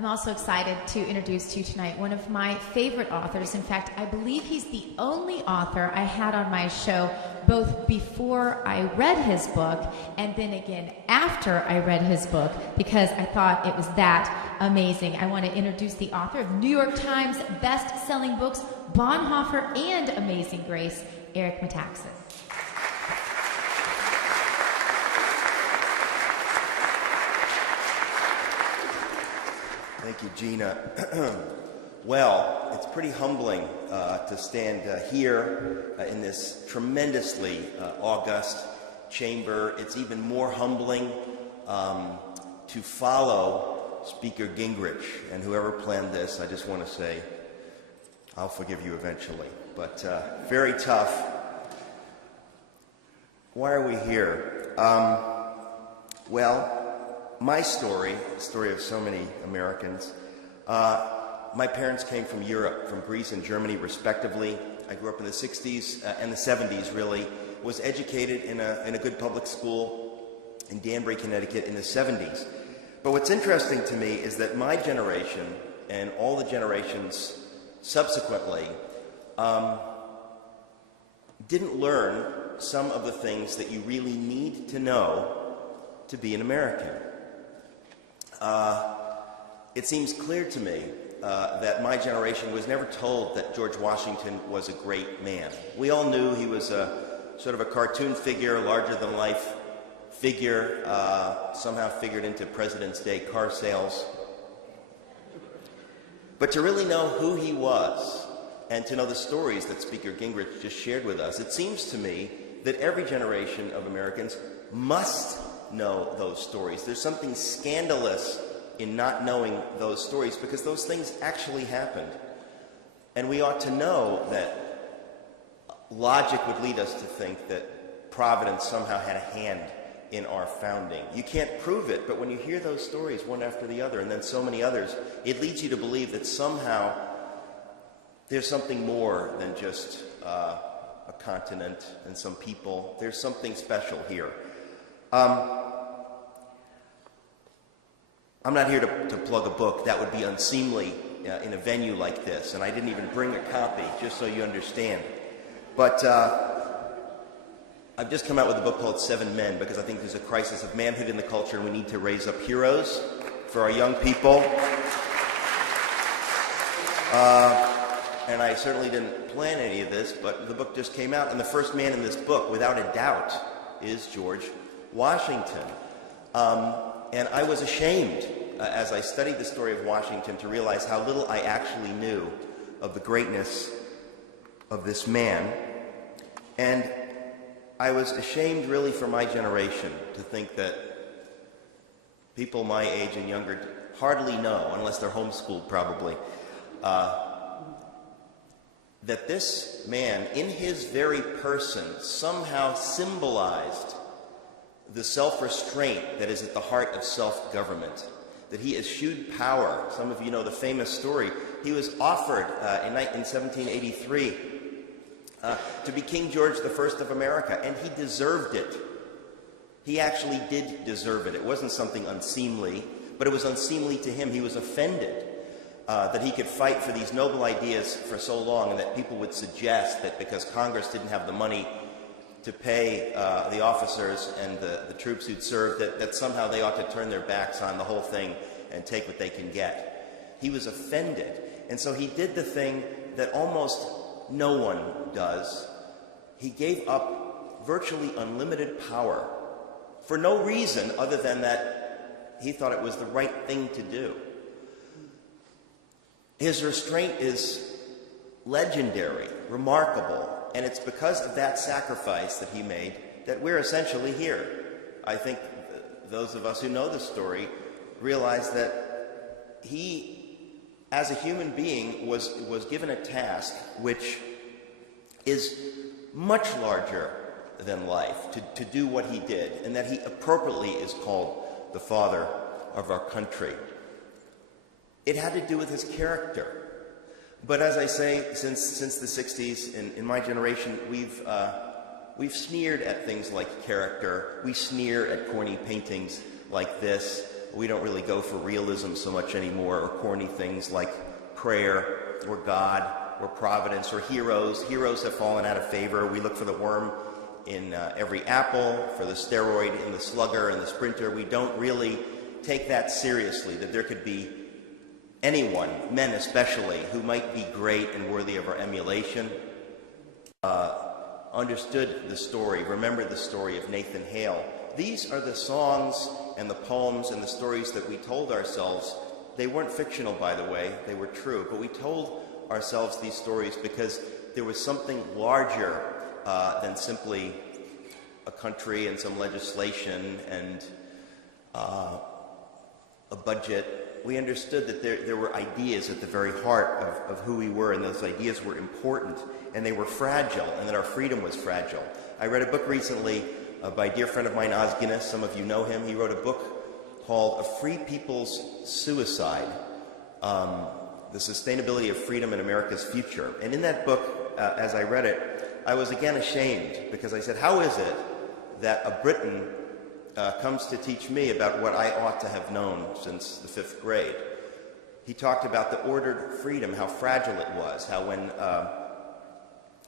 I'm also excited to introduce to you tonight one of my favorite authors. In fact, I believe he's the only author I had on my show both before I read his book and then again after I read his book, because I thought it was that amazing. I want to introduce the author of New York Times best-selling books, Bonhoeffer and Amazing Grace, Eric Metaxas. Thank you, Gina. Well, it's pretty humbling to stand here in this tremendously august chamber. It's even more humbling to follow Speaker Gingrich. And whoever planned this, I just want to say, I'll forgive you eventually. But very tough. Why are we here? Well, my story, the story of so many Americans, my parents came from Europe, from Greece and Germany respectively. I grew up in the 60s and the 70s, really. Was educated in a good public school in Danbury, Connecticut in the 70s. But what's interesting to me is that my generation and all the generations subsequently didn't learn some of the things that you really need to know to be an American. It seems clear to me that my generation was never told that George Washington was a great man. We all knew he was sort of a cartoon figure, larger-than-life figure, somehow figured into President's Day car sales. But to really know who he was and to know the stories that Speaker Gingrich just shared with us, it seems to me that every generation of Americans must know those stories. There's something scandalous in not knowing those stories because those things actually happened. And we ought to know that logic would lead us to think that Providence somehow had a hand in our founding. You can't prove it, but when you hear those stories one after the other and then so many others, it leads you to believe that somehow there's something more than just a continent and some people. There's something special here. I'm not here to plug a book. That would be unseemly in a venue like this, and I didn't even bring a copy, just so you understand. But I've just come out with a book called 7 Men because I think there's a crisis of manhood in the culture and we need to raise up heroes for our young people. And I certainly didn't plan any of this, but the book just came out, and the first man in this book, without a doubt, is George Washington. And I was ashamed, as I studied the story of Washington, to realize how little I actually knew of the greatness of this man. And I was ashamed, really, for my generation to think that people my age and younger hardly know, unless they're homeschooled probably, that this man, in his very person, somehow symbolized the self-restraint that is at the heart of self-government, that he eschewed power. Some of you know the famous story. He was offered in 1783 to be King George I of America, and he deserved it. He actually did deserve it. It wasn't something unseemly, but it was unseemly to him. He was offended that he could fight for these noble ideas for so long, and that people would suggest that because Congress didn't have the money to pay the officers and the troops who'd served, that somehow they ought to turn their backs on the whole thing and take what they can get. He was offended. And so he did the thing that almost no one does. He gave up virtually unlimited power for no reason other than that he thought it was the right thing to do. His restraint is legendary, remarkable. And it's because of that sacrifice that he made that we're essentially here. I think those of us who know the story realize that he, as a human being, was given a task which is much larger than life, to do what he did, and that he appropriately is called the father of our country. It had to do with his character. But as I say, since the 60s, in my generation, we've sneered at things like character. We sneer at corny paintings like this. we don't really go for realism so much anymore, or corny things like prayer or God or providence or heroes. Heroes have fallen out of favor. We look for the worm in every apple, for the steroid in the slugger and the sprinter. We don't really take that seriously, that there could be anyone, men especially, who might be great and worthy of our emulation. Understood the story, remembered the story of Nathan Hale. These are the songs and the poems and the stories that we told ourselves. They weren't fictional, by the way, they were true, but we told ourselves these stories because there was something larger than simply a country and some legislation and a budget. We understood that there were ideas at the very heart of who we were, and those ideas were important, and they were fragile, and that our freedom was fragile. I read a book recently by a dear friend of mine, Os Guinness. Some of you know him. He wrote a book called A Free People's Suicide, The Sustainability of Freedom in America's Future. And in that book, as I read it, I was again ashamed, because I said, how is it that a Briton comes to teach me about what I ought to have known since the 5th grade? He talked about the ordered freedom, how fragile it was, how when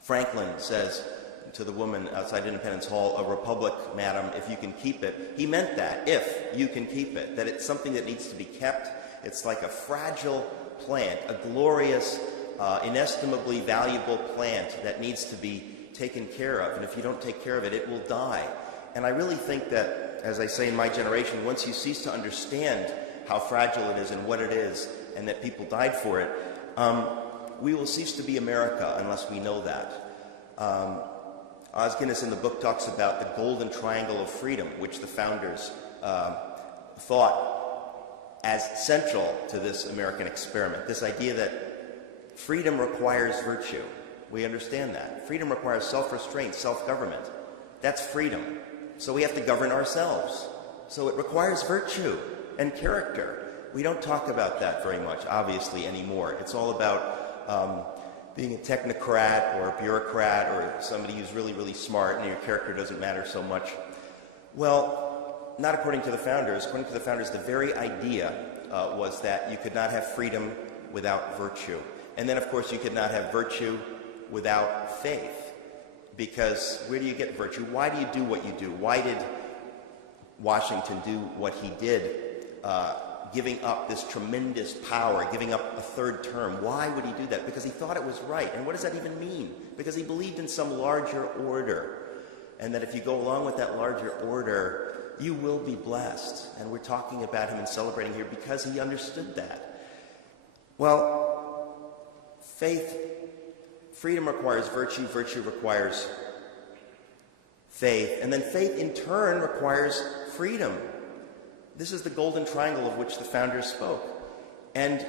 Franklin says to the woman outside Independence Hall, "A republic, madam, if you can keep it," he meant that, if you can keep it, that it's something that needs to be kept. It's like a fragile plant, a glorious, inestimably valuable plant that needs to be taken care of. And if you don't take care of it, it will die. And I really think that, as I say in my generation, once you cease to understand how fragile it is and what it is, and that people died for it, we will cease to be America unless we know that. Os Guinness in the book talks about the golden triangle of freedom, which the founders thought as central to this American experiment. This idea that freedom requires virtue. We understand that. Freedom requires self-restraint, self-government. That's freedom. So we have to govern ourselves. So it requires virtue and character. We don't talk about that very much, obviously, anymore. It's all about being a technocrat or a bureaucrat or somebody who's really, really smart and your character doesn't matter so much. Well, not according to the founders. According to the founders, the very idea was that you could not have freedom without virtue. And then, of course, you could not have virtue without faith. Because where do you get virtue? Why do you do what you do? Why did Washington do what he did, giving up this tremendous power, giving up a third term? Why would he do that? Because he thought it was right. And what does that even mean? Because he believed in some larger order. And that if you go along with that larger order, you will be blessed. And we're talking about him and celebrating here because he understood that. Well, freedom requires virtue, virtue requires faith, and then faith in turn requires freedom. This is the golden triangle of which the founders spoke. And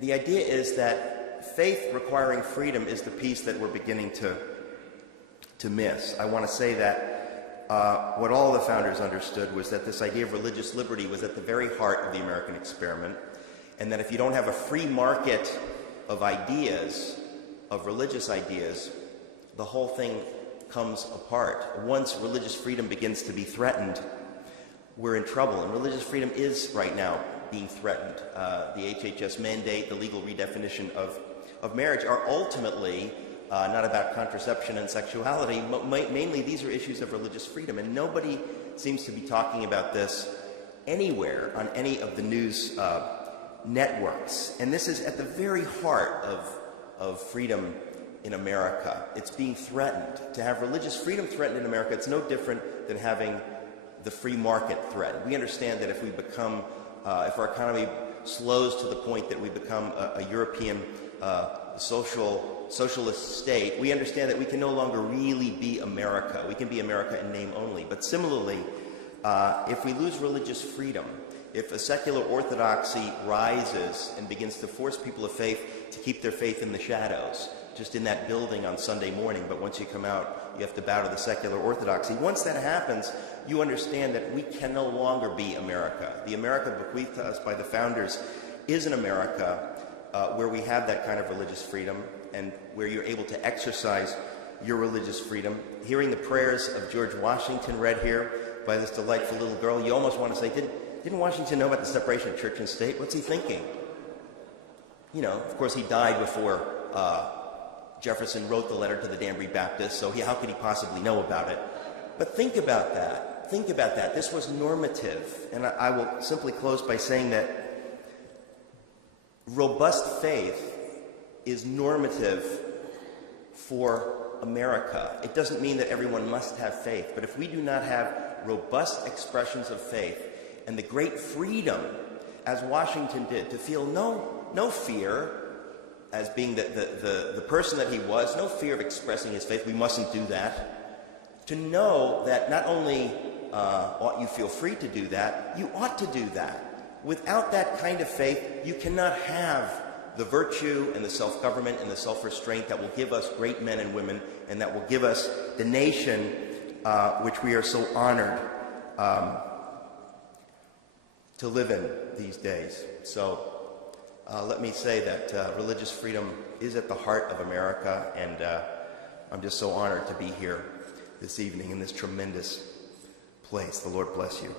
the idea is that faith requiring freedom is the piece that we're beginning to miss. I want to say that what all the founders understood was that this idea of religious liberty was at the very heart of the American experiment, and that if you don't have a free market of ideas, of religious ideas, the whole thing comes apart. Once religious freedom begins to be threatened, we're in trouble. And religious freedom is right now being threatened. The HHS mandate, the legal redefinition of marriage are ultimately not about contraception and sexuality. Mainly, these are issues of religious freedom. And nobody seems to be talking about this anywhere on any of the news networks. And this is at the very heart of freedom in America. It's being threatened. To have religious freedom threatened in America, it's no different than having the free market threatened. We understand that if we become, if our economy slows to the point that we become a European socialist state, we understand that we can no longer really be America. We can be America in name only. But similarly, if we lose religious freedom, if a secular orthodoxy rises and begins to force people of faith to keep their faith in the shadows, just in that building on Sunday morning, but once you come out, you have to bow to the secular orthodoxy. Once that happens, you understand that we can no longer be America. The America bequeathed to us by the founders is an America where we have that kind of religious freedom and where you're able to exercise your religious freedom. Hearing the prayers of George Washington read here by this delightful little girl, you almost want to say, did Didn't Washington know about the separation of church and state? What's he thinking? You know, of course, he died before Jefferson wrote the letter to the Danbury Baptists, so how could he possibly know about it? But think about that. Think about that. This was normative. And I will simply close by saying that robust faith is normative for America. It doesn't mean that everyone must have faith, but if we do not have robust expressions of faith and the great freedom, as Washington did, to feel no fear as being the person that he was, no fear of expressing his faith, we mustn't do that. To know that not only ought you feel free to do that, you ought to do that. Without that kind of faith, you cannot have the virtue and the self-government and the self-restraint that will give us great men and women and that will give us the nation which we are so honored to live in these days. So let me say that religious freedom is at the heart of America, and I'm just so honored to be here this evening in this tremendous place. The Lord bless you.